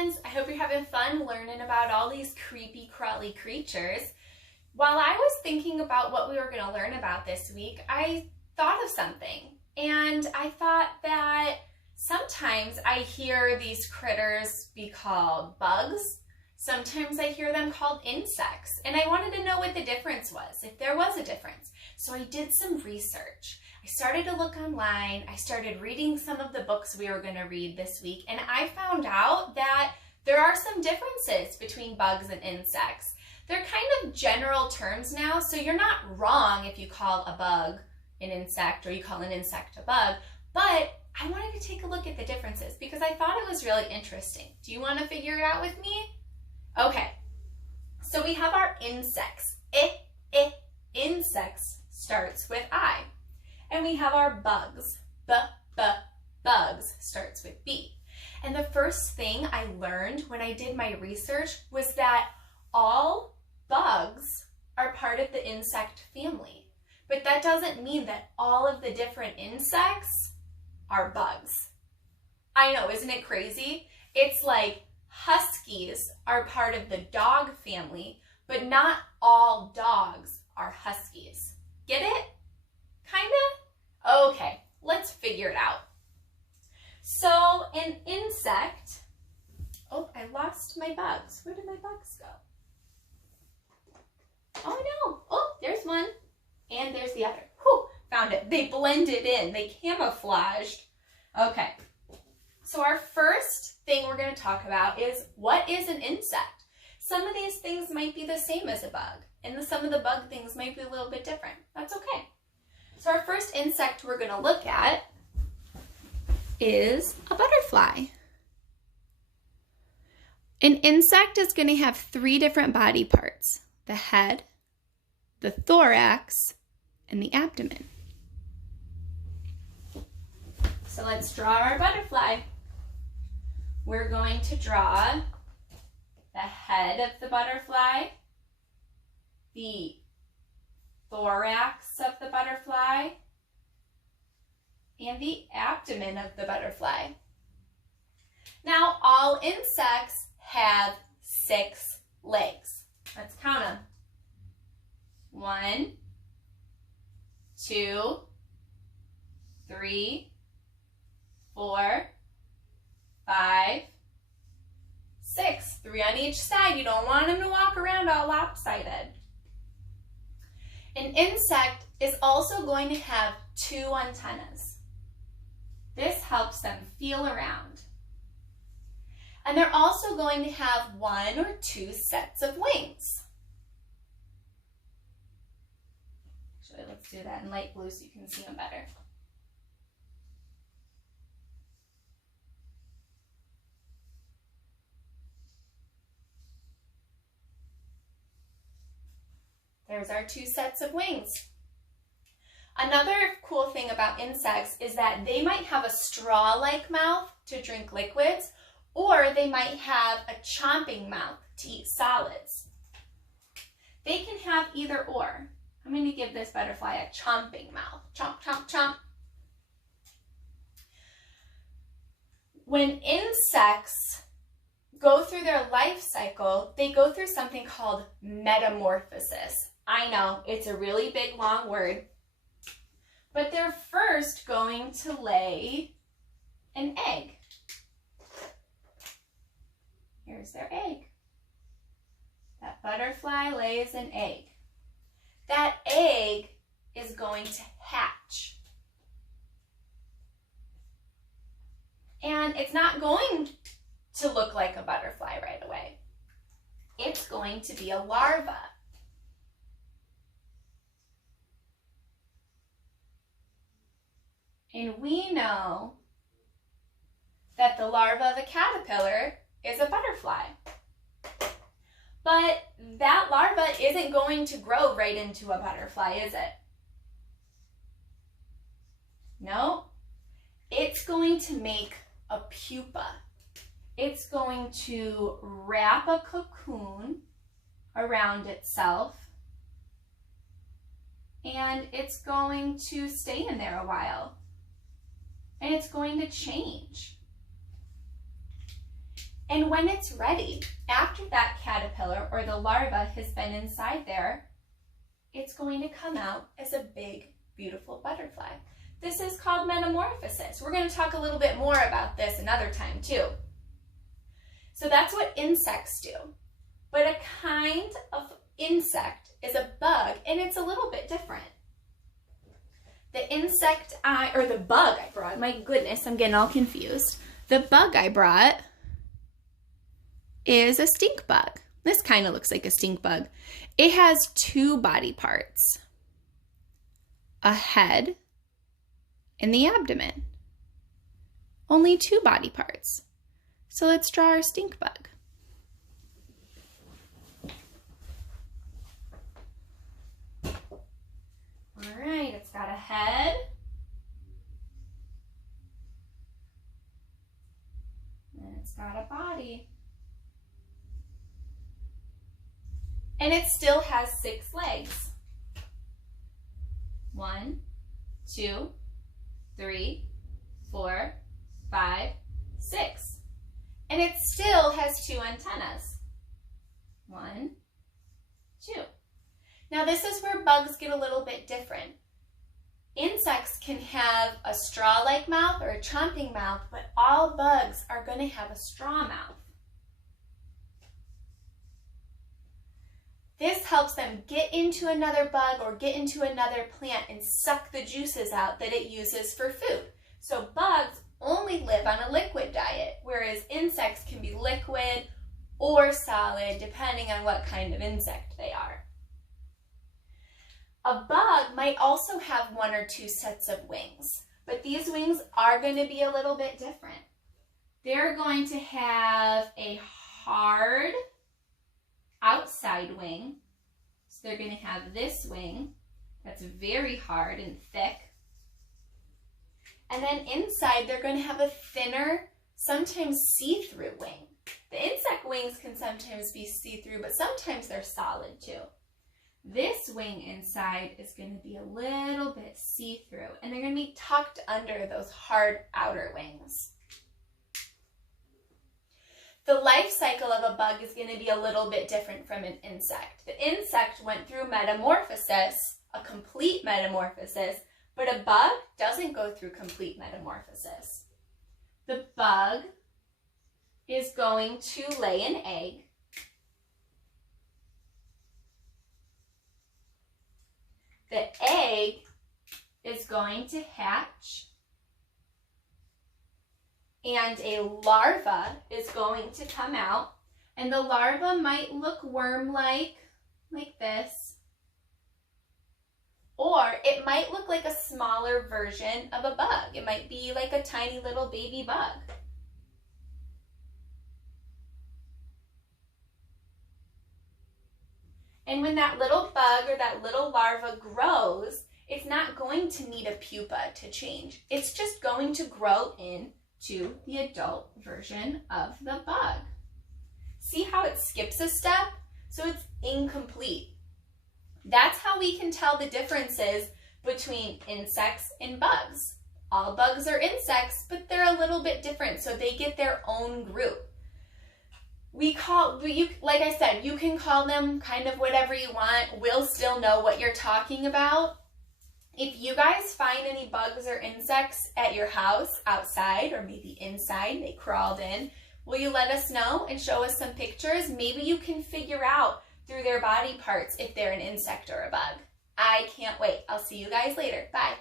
friends, I hope you're having fun learning about all these creepy crawly creatures. While I was thinking about what we were going to learn about this week, I thought of something, and I thought that sometimes I hear these critters be called bugs. Sometimes I hear them called insects, and I wanted to know what the difference was, if there was a difference. So I did some research. I started to look online. I started reading some of the books we were going to read this week, and I found out that there are some differences between bugs and insects. They're kind of general terms now, so you're not wrong if you call a bug an insect or you call an insect a bug, but I wanted to take a look at the differences because I thought it was really interesting. Do you want to figure it out with me? Okay, so we have our insects. Insects starts with I. And we have our bugs. Bugs starts with B. And the first thing I learned when I did my research was that all bugs are part of the insect family. But that doesn't mean that all of the different insects are bugs. I know, isn't it crazy? It's like huskies are part of the dog family, but not all dogs are huskies. Get it? Kinda? Okay, let's figure it out. So an insect, oh, I lost my bugs. Where did my bugs go? Oh no, oh, there's one, and there's the other. Whew, found it. They blended in, they camouflaged. Okay, so our first thing we're gonna talk about is what is an insect? Some of these things might be the same as a bug, and some of the bug things might be a little bit different. That's okay. So our first insect we're going to look at is a butterfly. An insect is going to have 3 different body parts: the head, the thorax, and the abdomen. So let's draw our butterfly. We're going to draw the head of the butterfly, the thorax of the butterfly, and the abdomen of the butterfly. Now, all insects have 6 legs. Let's count them. 1, 2, 3, 4, 5, 6. 3 on each side. You don't want them to walk around all lopsided. An insect is also going to have 2 antennas. This helps them feel around. And they're also going to have 1 or 2 sets of wings. Actually, let's do that in light blue so you can see them better. There's our 2 sets of wings. Another cool thing about insects is that they might have a straw-like mouth to drink liquids, or they might have a chomping mouth to eat solids. They can have either or. I'm going to give this butterfly a chomping mouth. Chomp, chomp, chomp. When insects go through their life cycle, they go through something called metamorphosis. I know, it's a really big, long word. But they're first going to lay an egg. Here's their egg. That butterfly lays an egg. That egg is going to hatch. And it's not going to look like a butterfly right away. It's going to be a larva. And we know that the larva of a caterpillar is a butterfly. But that larva isn't going to grow right into a butterfly, is it? No. It's going to make a pupa. It's going to wrap a cocoon around itself, and it's going to stay in there a while. And it's going to change. And when it's ready, after that caterpillar or the larva has been inside there, it's going to come out as a big, beautiful butterfly. This is called metamorphosis. We're going to talk a little bit more about this another time too. So that's what insects do. But a kind of insect is a bug, and it's a little bit different. The bug I brought, my goodness, I'm getting all confused. The bug I brought is a stink bug. This kind of looks like a stink bug. It has 2 body parts, a head and the abdomen. Only 2 body parts. So let's draw our stink bug. All right, it's got a head. And it's got a body. And it still has 6 legs. 1, 2, 3, 4, 5, 6. And it still has 2 antennas. 1, 2. Now this is where bugs get a little bit different. Insects can have a straw-like mouth or a chomping mouth, but all bugs are going to have a straw mouth. This helps them get into another bug or get into another plant and suck the juices out that it uses for food. So bugs only live on a liquid diet, whereas insects can be liquid or solid depending on what kind of insect they are. A bug might also have 1 or 2 sets of wings, but these wings are going to be a little bit different. They're going to have a hard outside wing. So they're going to have this wing that's very hard and thick. And then inside they're going to have a thinner, sometimes see-through wing. The insect wings can sometimes be see-through, but sometimes they're solid too. This wing inside is going to be a little bit see-through, and they're going to be tucked under those hard outer wings. The life cycle of a bug is going to be a little bit different from an insect. The insect went through metamorphosis, a complete metamorphosis, but a bug doesn't go through complete metamorphosis. The bug is going to lay an egg. The egg is going to hatch, and a larva is going to come out, and the larva might look worm-like, like this, or it might look like a smaller version of a bug. It might be like a tiny little baby bug. And when that little bug or that little larva grows, it's not going to need a pupa to change. It's just going to grow into the adult version of the bug. See how it skips a step? So it's incomplete. That's how we can tell the differences between insects and bugs. All bugs are insects, but they're a little bit different, so they get their own group. Like I said, you can call them kind of whatever you want. We'll still know what you're talking about. If you guys find any bugs or insects at your house, outside, or maybe inside, they crawled in, will you let us know and show us some pictures? Maybe you can figure out through their body parts if they're an insect or a bug. I can't wait. I'll see you guys later. Bye.